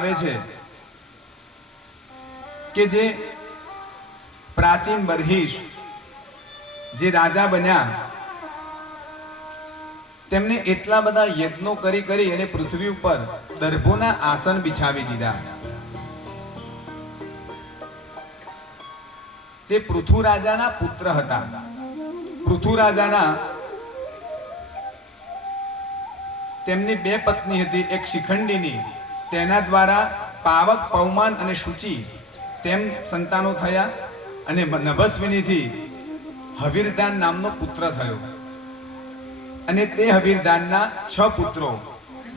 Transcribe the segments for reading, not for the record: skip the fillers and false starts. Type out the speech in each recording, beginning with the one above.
આવે છે કે જે પ્રાચીન બર્હિષ જે રાજા બન્યા તેમને એટલા બધા યજ્ઞો કરી કરી અને પૃથ્વી ઉપર દર્ભોના આસન બિછાવી દીધા. તે પૃથુ રાજાના પુત્ર હતા. પૃથુ રાજાના તેમની બે પત્ની હતી, એક શિખંડીની, તેના દ્વારા પાવક, પૌમાન અને શુચિ તેમ સંતાનો થયા, અને નભસ્વિનીથી હવીરદાન નામનો પુત્ર થયો. અને તે હવીરદાનના 6 પુત્રો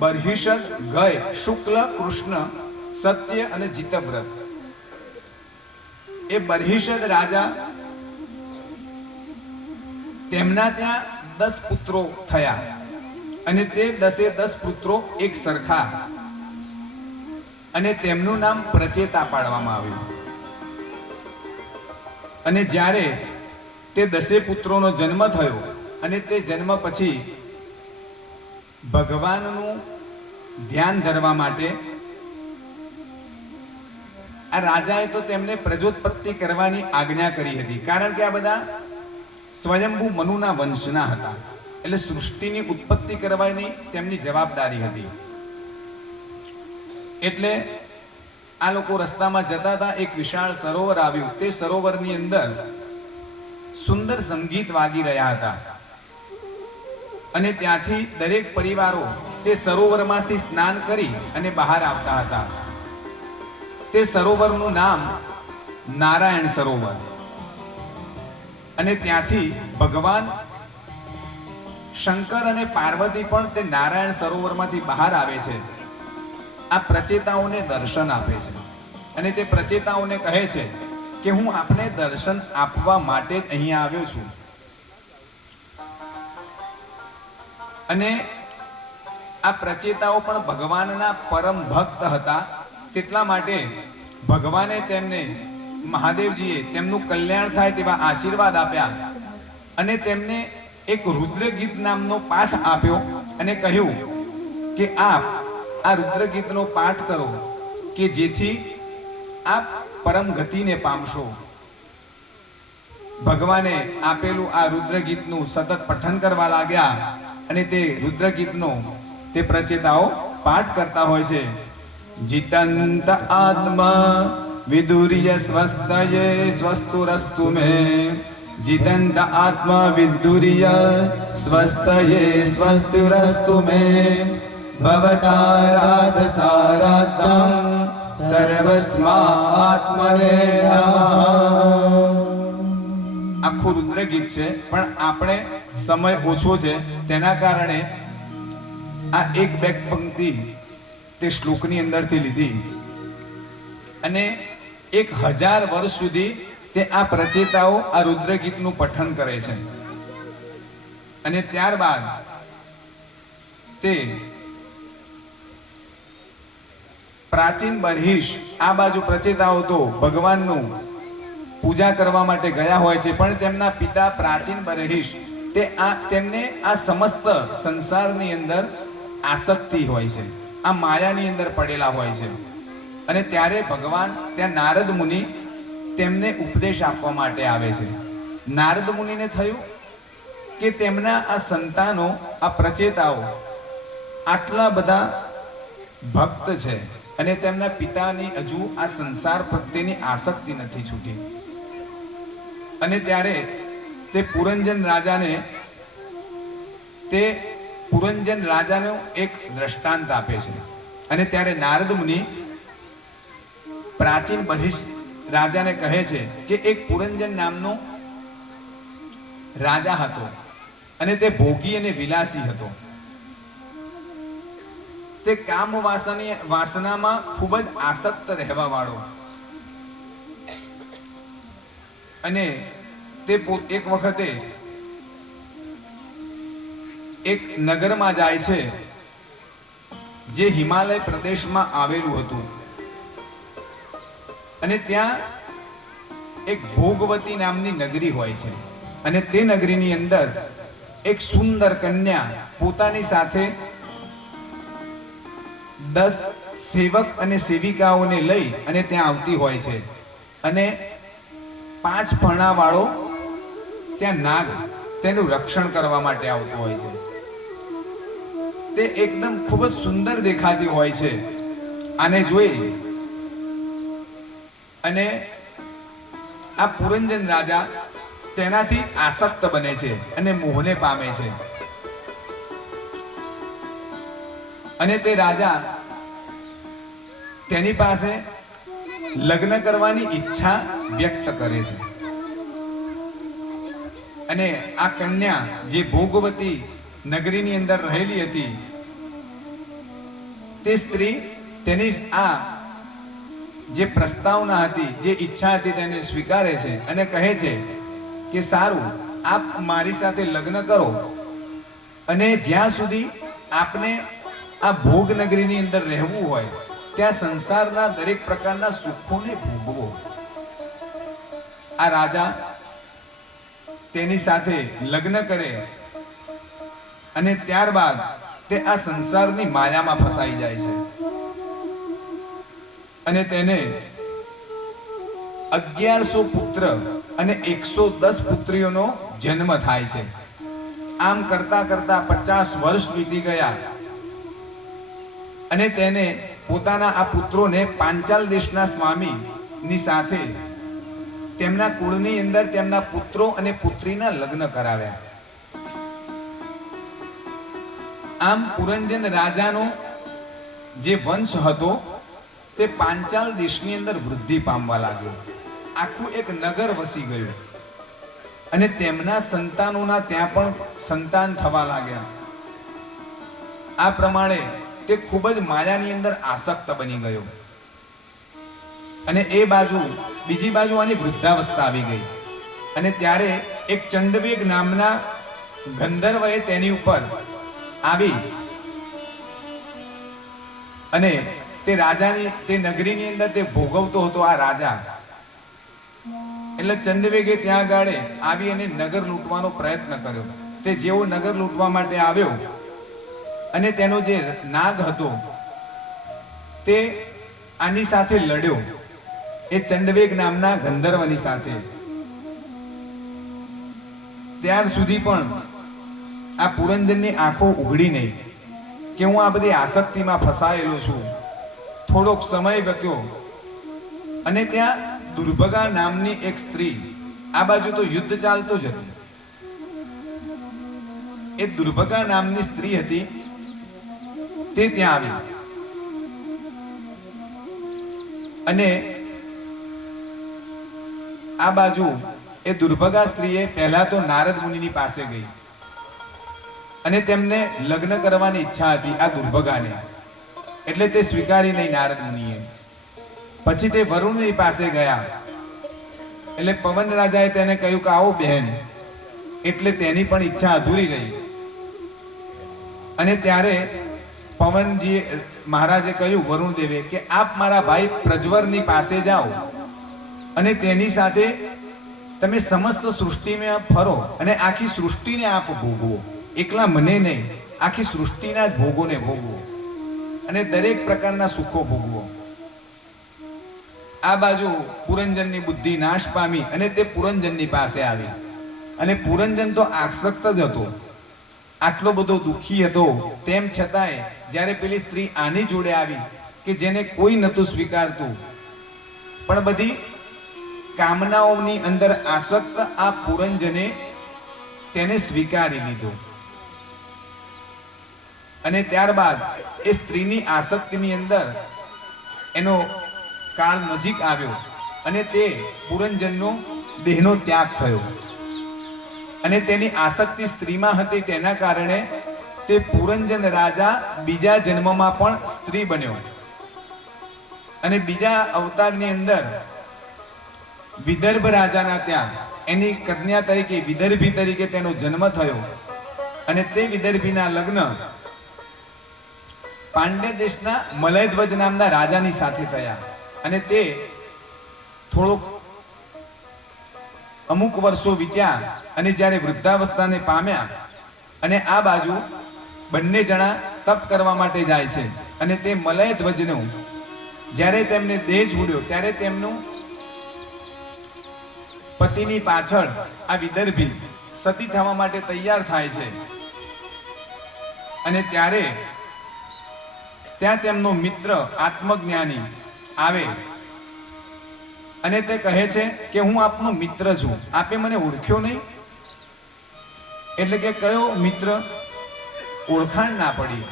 બર્હિષદ, ગય, શુક્લ, કૃષ્ણ, સત્ય અને જીતવ્રત. એ બર્હિષદ રાજા તેમના ત્યાં 10 પુત્રો થયા, અને તે 10 પુત્રો એક સરખા, અને તેમનું નામ પ્રચેતા પાડવામાં આવ્યું. અને જ્યારે તે 10 પુત્રોનો જન્મ થયો અને તે જન્મ પછી ભગવાનનું ધ્યાન ધરવા માટે આ રાજાએ તો તેમને પ્રજોત્પત્તિ કરવાની આજ્ઞા કરી હતી, કારણ કે આ બધા સ્વયંભૂ મનુના વંશના હતા, એટલે સૃષ્ટિની ઉત્પત્તિ કરવાની તેમની જવાબદારી હતી. એટલે આ લોકો રસ્તામાં જતા હતા, એક વિશાળ સરોવર આવ્યું. તે સરોવરની અંદર સુંદર સંગીત વાગી રહ્યા હતા, અને ત્યાંથી દરેક પરિવારો તે સરોવરમાંથી સ્નાન કરી અને બહાર આવતા હતા. તે સરોવરનું નામ નારાયણ સરોવર, અને ત્યાંથી ભગવાન શંકર અને પાર્વતી પણ તે નારાયણ સરોવરમાંથી બહાર આવે છે. આ પ્રચેતાઓને દર્શન આપે છે, અને તે પ્રચેતાઓને કહે છે કે હું આપને દર્શન આપવા માટે જ અહીંયા આવ્યો છું. અને આ પ્રચેતાઓ પણ ભગવાનના પરમ ભક્ત હતા, તેટલા માટે ભગવાને તેમને, મહાદેવજીએ તેમનું કલ્યાણ થાય તેવા આશીર્વાદ આપ્યા, અને તેમને એક રુદ્રગીત નામનો પાઠ આપ્યો, અને કહ્યું કે આપ આ રુદ્રગીતનો પાઠ કરો કે જેથી આપ પરમ ગતિને પામશો. ભગવાને આપેલું આ રુદ્રગીતનું સતત પઠન કરવા લાગ્યા, અને તે રુદ્રગીતનો તે પ્રચેતાઓ પાઠ કરતા હોય છે. જીતંત આત્મા વિદુર્ય સ્વસ્તયે સ્વસ્તુરસ્તુ મે. જીતંત આત્મા વિદુર્ય સ્વસ્તયે સ્વસ્તુરસ્તુ મે. ભવતારાધ સારાધ્યં સર્વસ્માત્મને નમઃ. આખું રુદ્રગીત છે, પણ આપણે સમય ઓછો છે તેના કારણે આ એક બે પંક્તિ તે શ્લોકની અંદરથી લીધી, અને 1000 વર્ષ સુધી તે આ પ્રચેતાઓ આ રુદ્રગીતનું પઠન કરે છે. અને ત્યારબાદ તે પ્રાચીન બર્હિષ આ બાજુ પ્રચેતાઓ તો ભગવાનનું પૂજા કરવા માટે ગયા હોય છે, પણ તેમના પિતા પ્રાચીન બર્હિષ તેમને આ સમસ્ત સંસારની અંદર આસક્તિ હોય છે, આ માયાની અંદર પડેલા હોય છે. અને ત્યારે ભગવાન ત્યાં નારદ મુનિ તેમને ઉપદેશ આપવા માટે આવે છે. નારદ મુનિને થયું કે તેમના આ સંતાનો, આ પ્રચેતાઓ આટલા બધા ભક્ત છે, અને તેમના પિતાની હજુ આ સંસાર પ્રત્યેની આસક્તિ નથી છૂટી. અને ત્યારે તે પુરંજન રાજાનો એક દ્રષ્ટાંત આપે છે. અને ત્યારે નારદ મુનિ પ્રાચીન બર્હિષ રાજાને કહે છે કે એક પુરંજન નામનો રાજા હતો, અને તે ભોગી અને વિલાસી હતો. તે કામ વાસનામાં ખૂબ જ આસક્ત રહેવા વાળો, અને તે એક વખતે એક નગરમાં જાય છે જે હિમાલય પ્રદેશમાં આવેલું હતું. અને ત્યાં એક ભોગવતી નામની નગરી હોય છે, અને તે નગરીની અંદર એક સુંદર કન્યા પોતાની સાથે 10 સેવક અને સેવિકાઓને લઈ અને ત્યાં આવતી હોય છે અને 5 ફણાવાળો ત્યાં નાગ તેનું રક્ષણ કરવા માટે આવતો હોય છે. તે એકદમ ખૂબ જ સુંદર દેખાતી હોય છે. આને જોઈ અને આ પુરંજન રાજા તેનાથી આસક્ત બને છે અને મોહને પામે છે. અને તે રાજા તેની પાસે લગ્ન કરવાની ઈચ્છા વ્યક્ત કરે છે. અને આ કન્યા જે ભોગવતી નગરીની અંદર રહેલી હતી તે સ્ત્રી તેની આ જે પ્રસ્તાવના હતી, જે ઈચ્છા હતી તેને સ્વીકારે છે અને કહે છે કે સારું, આપ મારી સાથે લગ્ન કરો અને જ્યાં સુધી આપને આ ભોગ નગરીની અંદર રહેવું હોય ત્યાં સંસારના દરેક પ્રકારના સુખોને ભોગવો. આ રાજા તેની સાથે લગ્ન કરે અને ત્યારબાદ તે આ સંસારની માયામાં ફસાઈ જાય છે અને તેને 1100 પુત્ર અને 110 પુત્રીઓનો જન્મ થાય છે. આમ કરતા કરતા 50 વર્ષ વીતી ગયા અને તેને પોતાના આ પુત્રોને પાંચાલ દેશના સ્વામીની સાથે તેમના કુળની અંદર તેમના પુત્રો અને પુત્રીના લગ્ન કરાવ્યા. આમ પુરંજન રાજાનો જે વંશ હતો તે પાંચાલ દેશની અંદર વૃદ્ધિ પામવા લાગ્યો. આખું એક નગર વસી ગયું અને તેમના સંતાનોના ત્યાં પણ સંતાન થવા લાગ્યા. આ પ્રમાણે તે ખૂબ જ માયાની અંદર આસક્ત બની ગયો અને એ બાજુ બીજી બાજુ આની વૃદ્ધાવસ્થા આવી ગઈ અને ત્યારે એક ચંડવેગ નામના ગંધર્વએ તેની ઉપર આવી અને તે રાજાની તે નગરીની અંદર તે ભોગવતો હતો આ રાજા. એટલે ચંડવેગે ત્યાં ગાળે આવી અને નગર લૂંટવાનો પ્રયત્ન કર્યો. તે જેવો નગર લૂંટવા માટે આવ્યો અને તેનો જે નાગ હતો તે આની સાથે લડ્યો, એ ચંડવેગ નામના ગંધર્વની સાથે. ત્યાર સુધી પણ આ પુરંજનની આંખો ઉઘડી નહીં કે હું આ બધી આસક્તિમાં ફસાયેલો છું. થોડોક સમય વીત્યો અને ત્યાં દુર્ભગા નામની એક સ્ત્રી, આ બાજુ તો યુદ્ધ ચાલતું જ હતું, એ દુર્ભગા નામની સ્ત્રી હતી તે ત્યાં આવી અને આ બાજુ એ દુર્ભગા સ્ત્રીએ પહેલા તો નારદ મુનિની પાસે ગઈ અને તેમને લગ્ન કરવાની ઈચ્છા હતી આ દુર્ભગાને, એટલે તે સ્વીકારી નહીં નારદ મુનિએ. પછી તે વરુણની પાસે ગયા એટલે પવન રાજાએ તેને કહ્યું કે આવો બહેન, એટલે તેની પણ ઈચ્છા અધૂરી રહી. અને ત્યારે પવનજી મહારાજે કહ્યું વરુણદેવે કે આપ મારા ભાઈ પ્રજ્વરની પાસે જાઓ અને તેની સાથે તમે સમસ્ત સૃષ્ટિમાં ફરો અને આખી સૃષ્ટિને આપ ભોગવો, એકલા મને નહીં, આખી સૃષ્ટિના જ ભોગોને ભોગવો અને દરેક પ્રકારના સુખો ભોગવો. આ બાજુ પુરંજનની બુદ્ધિ નાશ પામી અને તે પુરંજનની પાસે આવી અને પુરંજન તો આસક્ત જ હતો, આટલો બધો દુઃખી હતો, તેમ છતાંય જ્યારે પેલી સ્ત્રી આની જોડે આવી કે જેને કોઈ નહોતું સ્વીકારતું પણ બધી કામનાઓની અંદર આસક્ત આ પુરંજને તેને સ્વીકારી લીધો. અને ત્યારબાદ એ સ્ત્રીની આસક્તિની અંદર એનો કાળ નજીક આવ્યો અને તે પુરંજનનો દેહનો ત્યાગ થયો અને તેની આસક્તિ સ્ત્રીમાં હતી, તેના કારણે તે પુરંજન રાજા બીજા જન્મમાં પણ સ્ત્રી બન્યો અને બીજા અવતારની અંદર વિદર્ભ રાજાના ત્યાં એની કન્યા તરીકે વિદર્ભી તરીકે તેનો જન્મ થયો અને તે વિદર્ભીના લગ્ન પાંડ્ય દેશના મલયધ્વજ નામના રાજાની સાથે થયા અને તે થોડોક અમુક વર્ષો વીત્યા અને જ્યારે વૃદ્ધાવસ્થાને પામ્યા અને આ બાજુ બંને જણા તપ કરવા માટે જાય છે અને તે મલય ધ્વજનું જ્યારે તેમને દેહ છોડ્યો ત્યારે તેમનું પતિની પાછળ આ વિદર્ભી સતી થવા માટે તૈયાર થાય છે અને ત્યારે ત્યાં તેમનો મિત્ર આત્મજ્ઞાની આવે અને તે કહે છે કે હું આપનો મિત્ર છું, આપે મને ઓળખ્યો નહીં? એટલે કે કયો મિત્ર? ઓળખાણ ના પડી.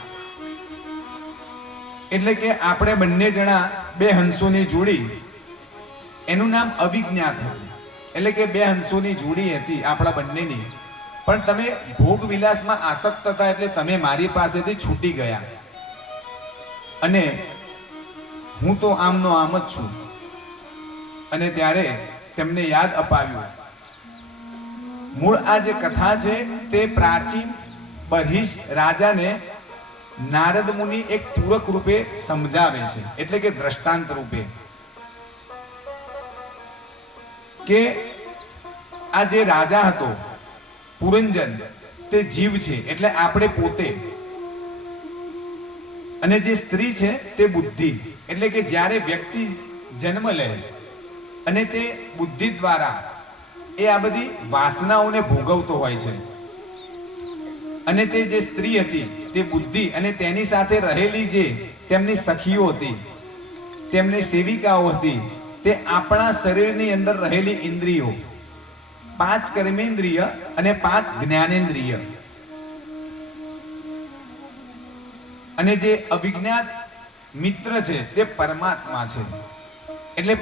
એટલે કે આપણે બંને જણા બે હંસોની જોડી, એનું નામ અવિજ્ઞાત હતું. એટલે કે બે હંસોની જોડી હતી આપણા બંનેની, પણ તમે ભોગ વિલાસમાં આસક્ત હતા એટલે તમે મારી પાસેથી છૂટી ગયા અને હું તો આમનો આમ જ છું. અને ત્યારે તેમને યાદ અપાવ્યું. મૂળ આ જે કથા છે તે પ્રાચીન બર્હિષ રાજાને નારદ મુનિ એક પૂરક રૂપે સમજાવે છે, એટલે કે દ્રષ્ટાંત રૂપે, કે આ જે રાજા હતો પુરંજન તે જીવ છે, એટલે આપણે પોતે, અને જે સ્ત્રી છે તે બુદ્ધિ. એટલે કે જ્યારે વ્યક્તિ જન્મ લે અને તે બુદ્ધિ દ્વારા એ આ બધી વાસનાઓને ભોગવતો હોય છે, અને તે જે સ્ત્રી હતી તે બુદ્ધિ અને તેની સાથે રહેલી જે તેમની સખીઓ હતી, તેમની સેવિકાઓ હતી, તે આપણા શરીરની અંદર રહેલી ઇન્દ્રિયો, 5 કર્મેન્દ્રિય અને 5 જ્ઞાનેન્દ્રિય, અને જે અવિજ્ઞાત મિત્ર છે તે પરમાત્મા છે. એટલે